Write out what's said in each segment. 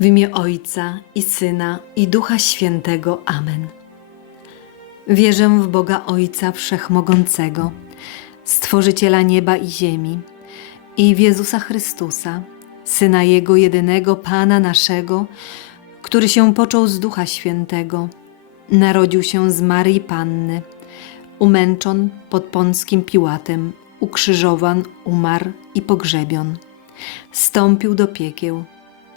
W imię Ojca i Syna i Ducha Świętego. Amen. Wierzę w Boga Ojca Wszechmogącego, Stworzyciela nieba i ziemi i w Jezusa Chrystusa, Syna Jego jedynego Pana naszego, który się począł z Ducha Świętego, narodził się z Maryi Panny, umęczon pod Pąckim Piłatem, ukrzyżowan, umarł i pogrzebion. Stąpił do piekieł,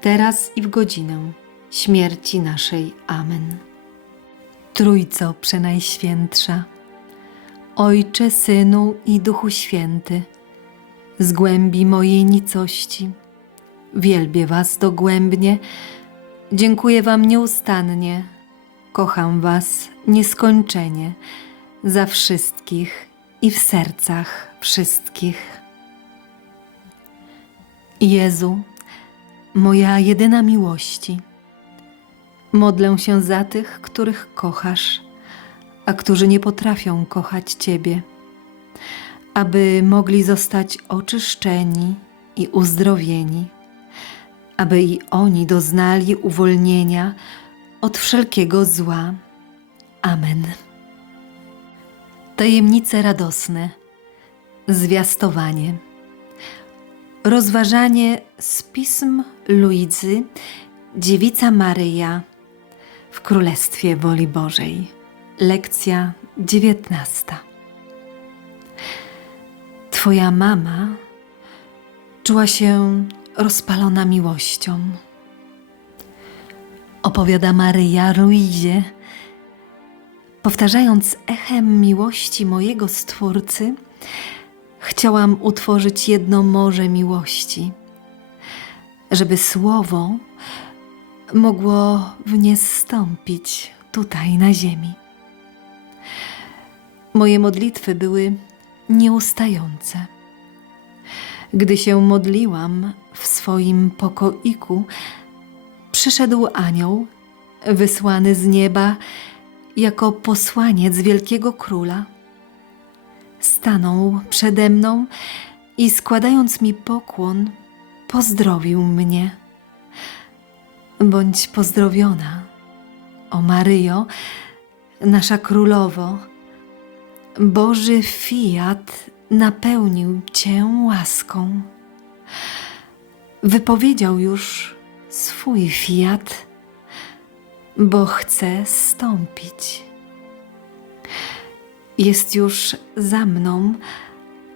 teraz i w godzinę śmierci naszej. Amen. Trójco Przenajświętsza, Ojcze, Synu i Duchu Święty, z głębi mojej nicości, wielbię Was dogłębnie, dziękuję Wam nieustannie, kocham Was nieskończenie, za wszystkich i w sercach wszystkich. Jezu, moja jedyna miłości, modlę się za tych, których kochasz, a którzy nie potrafią kochać Ciebie, aby mogli zostać oczyszczeni i uzdrowieni, aby i oni doznali uwolnienia od wszelkiego zła. Amen. Tajemnice radosne, zwiastowanie. Rozważanie z pism Luizy, Dziewica Maryja w Królestwie Woli Bożej. Lekcja dziewiętnasta. Twoja mama czuła się rozpalona miłością. Opowiada Maryja Luizie, powtarzając echem miłości mojego Stwórcy, chciałam utworzyć jedno morze miłości, żeby słowo mogło w nie zstąpić tutaj na ziemi. Moje modlitwy były nieustające. Gdy się modliłam w swoim pokoiku, przyszedł anioł wysłany z nieba jako posłaniec wielkiego króla. Stanął przede mną i składając mi pokłon, pozdrowił mnie. Bądź pozdrowiona, o Maryjo, nasza królowo. Boży fiat napełnił cię łaską. Wypowiedział już swój fiat, bo chce stąpić. Jest już za mną,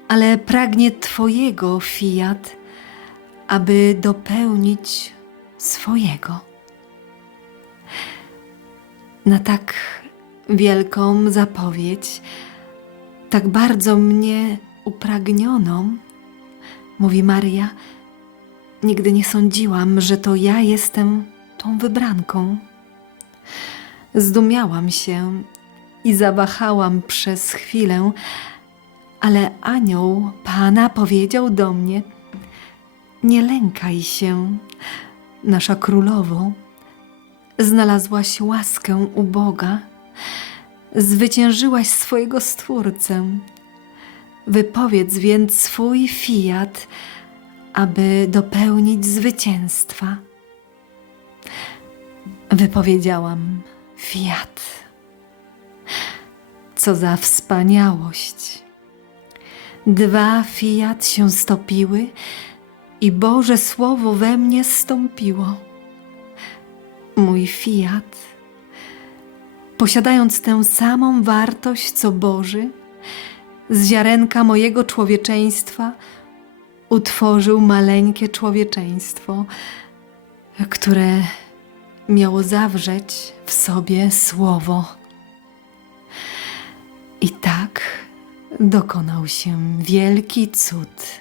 ale pragnie Twojego fiat, aby dopełnić swojego. na tak wielką zapowiedź, tak bardzo mnie upragnioną, mówi Maria, nigdy nie sądziłam, że to ja jestem tą wybranką. Zdumiałam się i zawahałam przez chwilę, ale anioł Pana powiedział do mnie: Nie lękaj się, nasza królowo. Znalazłaś łaskę u Boga, zwyciężyłaś swojego Stwórcę. Wypowiedz więc swój fiat, aby dopełnić zwycięstwa. Wypowiedziałam fiat. Co za wspaniałość! Dwa fiat się stopiły i Boże Słowo we mnie zstąpiło. Mój fiat, posiadając tę samą wartość co Boży, z ziarenka mojego człowieczeństwa utworzył maleńkie człowieczeństwo, które miało zawrzeć w sobie Słowo. I tak dokonał się wielki cud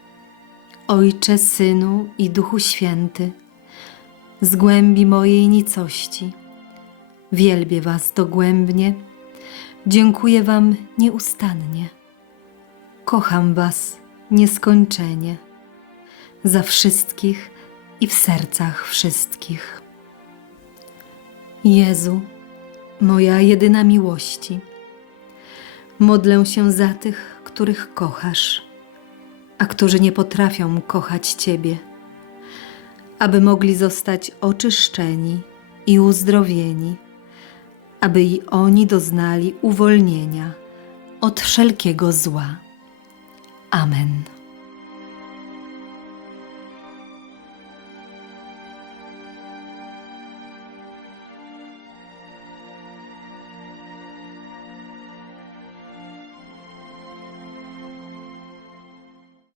Ojcze, Synu i Duchu Święty, z głębi mojej nicości, wielbię Was dogłębnie, dziękuję Wam nieustannie, kocham Was nieskończenie, za wszystkich i w sercach wszystkich. Jezu, moja jedyna miłości, modlę się za tych, których kochasz, a którzy nie potrafią kochać Ciebie, aby mogli zostać oczyszczeni i uzdrowieni, aby i oni doznali uwolnienia od wszelkiego zła. Amen.